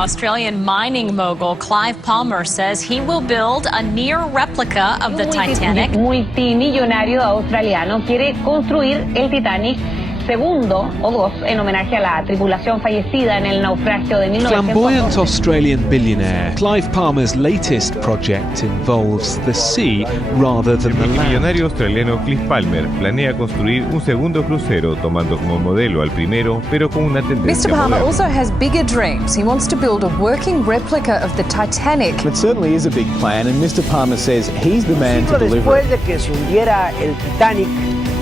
Australian mining mogul Clive Palmer says he will build a near replica of the Titanic. Multimillonario australiano quiere construir el Titanic segundo o dos en homenaje a la tripulación fallecida en el naufragio de 1912. Flamboyant Australian billionaire Clive Palmer's latest project involves the sea rather than the land. El millonario australiano Clive Palmer planea construir un segundo crucero tomando como modelo al primero, pero con una tendencia Mr. Palmer moderna. also has bigger dreams. He wants to build a working replica of the Titanic. It certainly is a big plan, and Mr. Palmer says he's the man to deliver Después it. de que se hundiera el Titanic,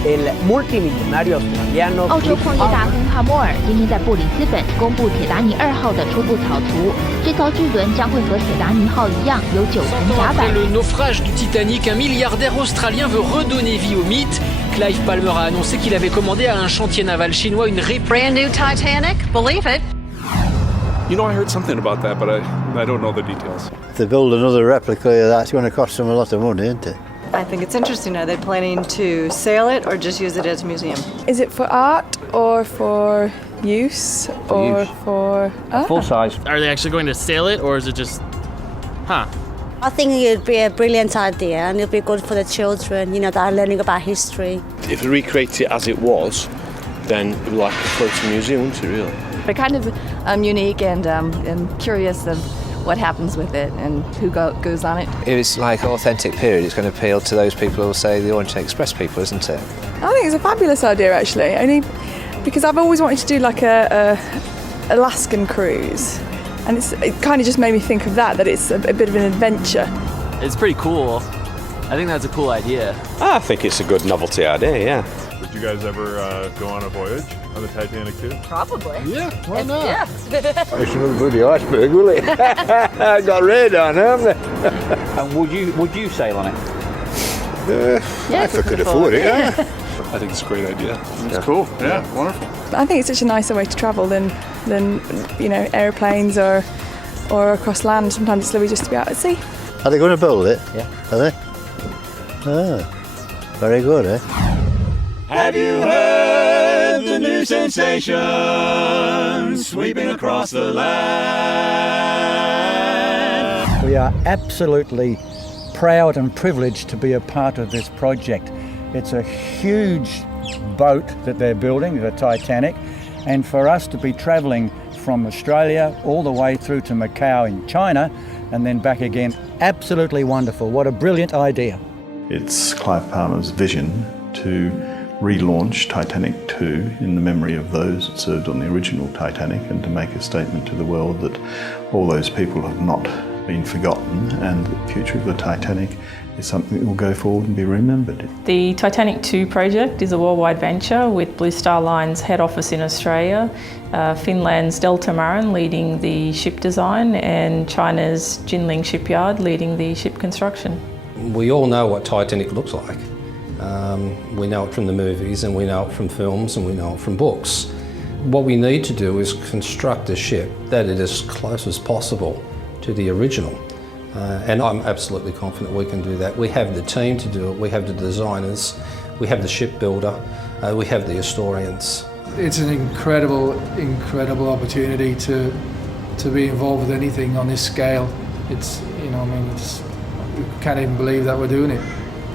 el multimillonario australiano 澳洲矿业大亨帕默尔今天在布里斯本公布铁达尼2号的初步草图。这艘巨轮将会和铁达尼号一样，有9层甲板。 Après le naufrage du Titanic, un milliardaire australien veut redonner vie au mythe. Clive Palmer a annoncé qu'il avait commandé à un chantier naval chinois une Brand new Titanic, believe it. You know, I heard something about that, but I don't know the details. If they build another replica of that, it's going to cost them a lot of money, isn't it? I think it's interesting. Are they planning to sail it or just use it as a museum? Is it for art or for use for full size? Are they actually going to sail it or is it just, I think it'd be a brilliant idea and it'll be good for the children, you know, that are learning about history. If we recreate it as it was, then it would like a floating museum, wouldn't it, really? They're kind of unique and curious of what happens with it and who goes on it. If it's like authentic period, it's going to appeal to those people who will say the Orient Express people, isn't it? I think it's a fabulous idea actually, only because I've always wanted to do like a Alaskan cruise, and it kind of just made me think of that it's a bit of an adventure. It's pretty cool. I think that's a cool idea. I think it's a good novelty idea, yeah. Would you guys ever go on a voyage on the Titanic II? Probably. Yeah, why not? Yeah. It's another bloody iceberg, will it? I got radar now, haven't they? And would you sail on it? If I could afford it, yeah. I think it's a great idea. It's cool. Yeah, wonderful. I think it's such a nicer way to travel than you know, aeroplanes or across land. Sometimes it's lovely just to be out at sea. Are they going to build it? Yeah. Are they? Ah, very good, eh? Have you heard the new sensation sweeping across the land? We are absolutely proud and privileged to be a part of this project. It's a huge boat that they're building, the Titanic, and for us to be travelling from Australia all the way through to Macau in China and then back again, absolutely wonderful. What a brilliant idea. It's Clive Palmer's vision to relaunch Titanic II in the memory of those that served on the original Titanic and to make a statement to the world that all those people have not been forgotten and the future of the Titanic is something that will go forward and be remembered. The Titanic II project is a worldwide venture with Blue Star Line's head office in Australia, Finland's Delta Marin leading the ship design, and China's Jinling shipyard leading the ship construction. We all know what Titanic looks like. We know it from the movies, and we know it from films, and we know it from books. What we need to do is construct a ship that is as close as possible to the original. And I'm absolutely confident we can do that. We have the team to do it, we have the designers, we have the shipbuilder, we have the historians. It's an incredible opportunity to be involved with anything on this scale. It's, you know, I mean, we can't even believe that we're doing it.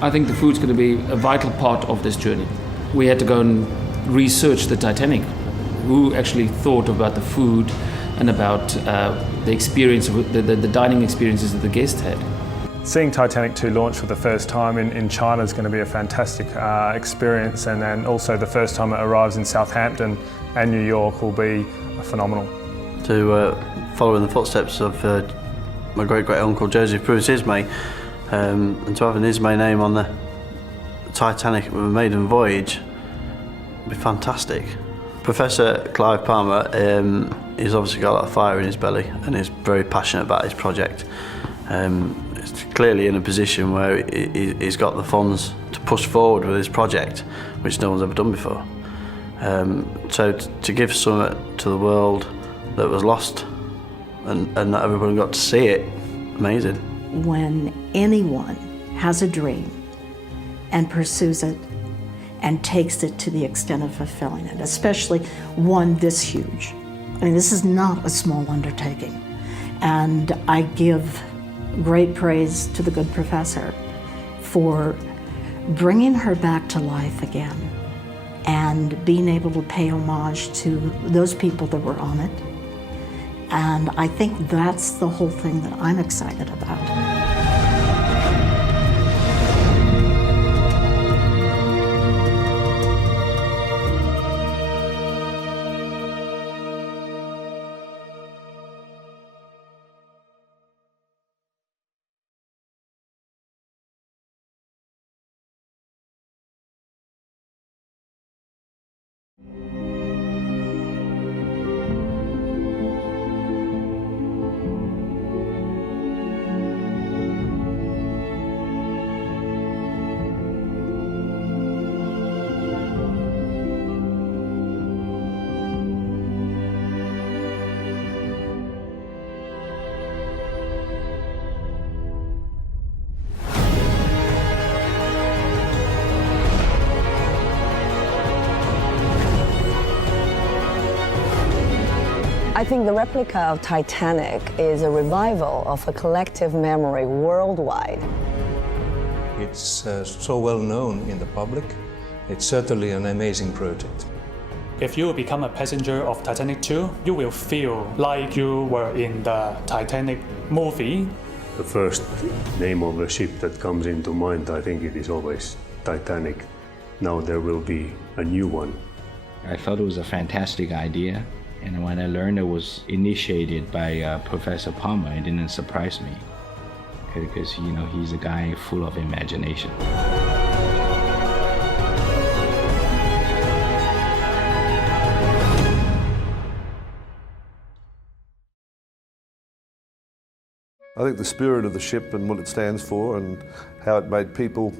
I think the food's going to be a vital part of this journey. We had to go and research the Titanic. Who actually thought about the food and about the experience, the dining experiences that the guests had. Seeing Titanic II launch for the first time in China is going to be a fantastic experience, and then also the first time it arrives in Southampton and New York will be phenomenal. To follow in the footsteps of my great-great-uncle Joseph Bruce Ismay, and to have an Ismay name on the Titanic with a maiden voyage would be fantastic. Professor Clive Palmer, he's obviously got a lot of fire in his belly and is very passionate about his project. He's clearly in a position where he's got the funds to push forward with his project, which no one's ever done before. So to give something to the world that was lost and that everyone got to see it, amazing. When anyone has a dream and pursues it and takes it to the extent of fulfilling it, especially one this huge. I mean, this is not a small undertaking. And I give great praise to the good professor for bringing her back to life again and being able to pay homage to those people that were on it. And I think that's the whole thing that I'm excited about. I think the replica of Titanic is a revival of a collective memory worldwide. It's so well known in the public. It's certainly an amazing project. If you become a passenger of Titanic II, you will feel like you were in the Titanic movie. The first name of a ship that comes into mind, I think it is always Titanic. Now there will be a new one. I thought it was a fantastic idea. And when I learned it was initiated by Professor Palmer, it didn't surprise me. Because, you know, he's a guy full of imagination. I think the spirit of the ship and what it stands for and how it made people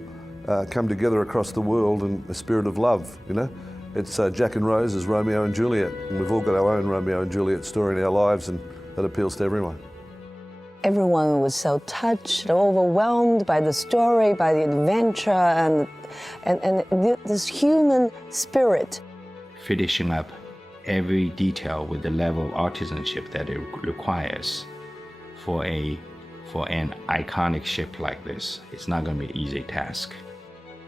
come together across the world and a spirit of love, you know. It's Jack and Rose as Romeo and Juliet, and we've all got our own Romeo and Juliet story in our lives, and that appeals to everyone. Everyone was so touched, overwhelmed by the story, by the adventure, and this human spirit. Finishing up every detail with the level of artisanship that it requires for an iconic ship like this. It's not going to be an easy task.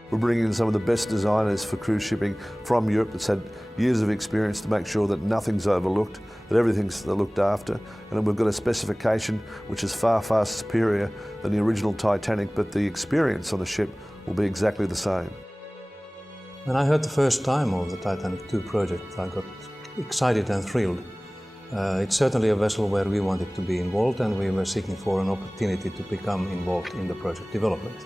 We're bringing in some of the best designers for cruise shipping from Europe that's had years of experience to make sure that nothing's overlooked, that everything's looked after, and we've got a specification which is far, far superior than the original Titanic, but the experience on the ship will be exactly the same. When I heard the first time of the Titanic II project, I got excited and thrilled. It's certainly a vessel where we wanted to be involved, and we were seeking for an opportunity to become involved in the project development.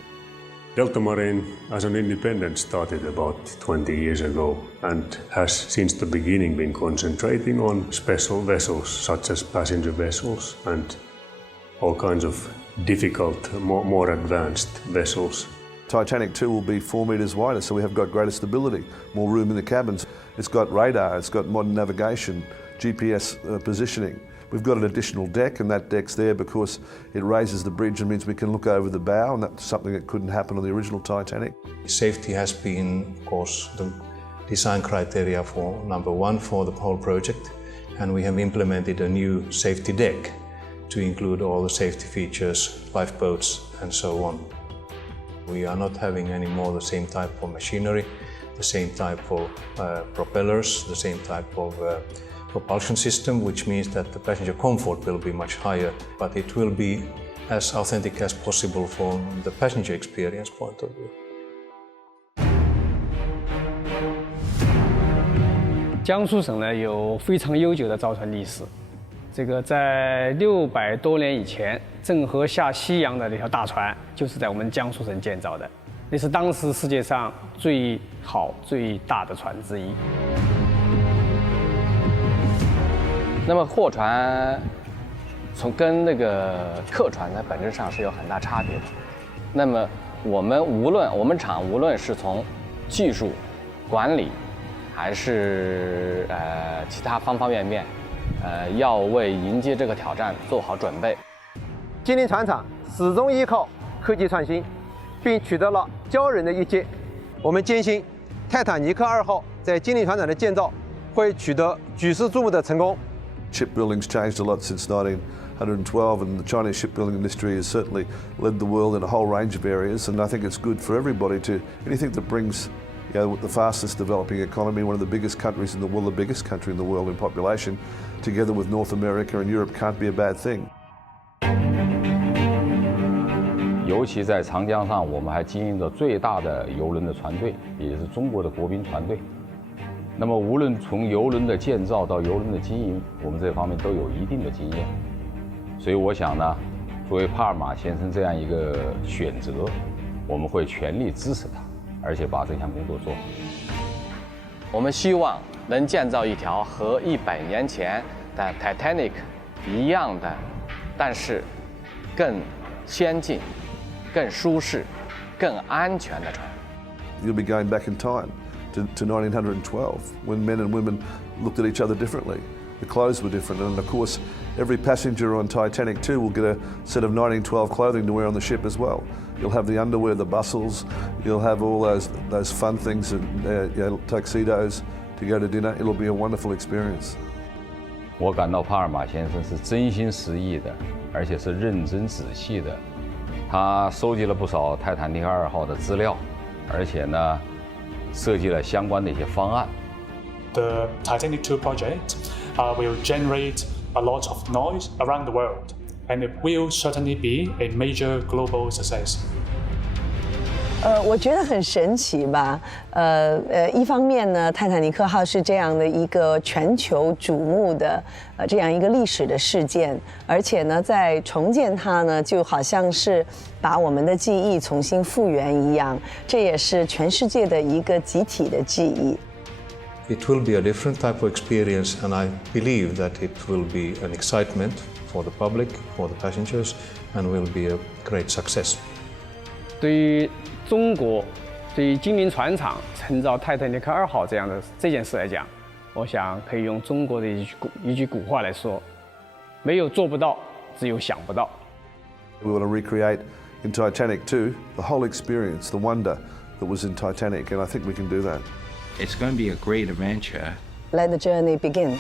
Delta Marine as an independent started about 20 years ago and has since the beginning been concentrating on special vessels such as passenger vessels and all kinds of difficult, more advanced vessels. Titanic II will be 4 metres wider, so we have got greater stability, more room in the cabins. It's got radar, it's got modern navigation, GPS positioning. We've got an additional deck, and that deck's there because it raises the bridge and means we can look over the bow, and that's something that couldn't happen on the original Titanic. Safety has been, of course, the design criteria for number one for the whole project, and we have implemented a new safety deck to include all the safety features, lifeboats, and so on. We are not having any more the same type of machinery, the same type of propellers, the same type of propulsion system, which means that the passenger comfort will be much higher, but it will be as authentic as possible from the passenger experience point of view. 江苏省呢有非常悠久的造船历史，这个在600多年以前，郑和下西洋的那条大船就是在我们江苏省建造的，那是当时世界上最好最大的船之一。 那么货船跟那个客船呢，本质上是有很大差别的。那么我们厂无论是从技术、管理，还是其他方方面面，要为迎接这个挑战做好准备。吉林船厂始终依靠科技创新，并取得了骄人的一击。我们坚信，泰坦尼克2号在吉林船厂的建造会取得举世瞩目的成功。 Shipbuilding's changed a lot since 112, and the Chinese shipbuilding industry has certainly led the world in a whole range of areas, and I think it's good for everybody to, anything that brings the fastest developing economy, one of the biggest countries in the world, the biggest country in the world in population, together with North America and Europe can't be a bad thing. 尤其在长江上，我们还经营着最大的邮轮的船队，也就是中国的国宾船队。那么，无论从邮轮的建造到邮轮的经营，我们这方面都有一定的经验。所以，我想呢，作为帕尔马先生这样一个选择，我们会全力支持他，而且把这项工作做好。我们希望能建造一条和100年前的 Titanic 一样的，但是更先进、更舒适、更安全的船。You'll be going back in time to 1912, when men and women looked at each other differently. The clothes were different, and of course, every passenger on Titanic II will get a set of 1912 clothing to wear on the ship as well. You'll have the underwear, the bustles, you'll have all those fun things and tuxedos to go to dinner. It'll be a wonderful experience. 我感到帕尔马先生是真心实意的，而且是认真仔细的。他收集了不少泰坦尼克2号的资料，而且呢，设计了相关的一些方案。The Titanic II project will generate a lot of noise around the world, and it will certainly be a major global success. 我觉得很神奇吧。一方面呢，泰坦尼克号是这样的一个全球瞩目的这样一个历史的事件，而且呢，在重建它呢，就好像是把我们的记忆重新复原一样，这也是全世界的一个集体的记忆。It will be a different type of experience, and I believe that it will be an excitement for the public, for the passengers, and will be a great success. 对于中国，对于精灵船厂承造泰坦尼克2号这样的这件事来讲，我想可以用中国的一句古话来说：没有做不到，只有想不到。We want to recreate in Titanic II the whole experience, the wonder that was in Titanic, and I think we can do that. It's going to be a great adventure. Let the journey begin.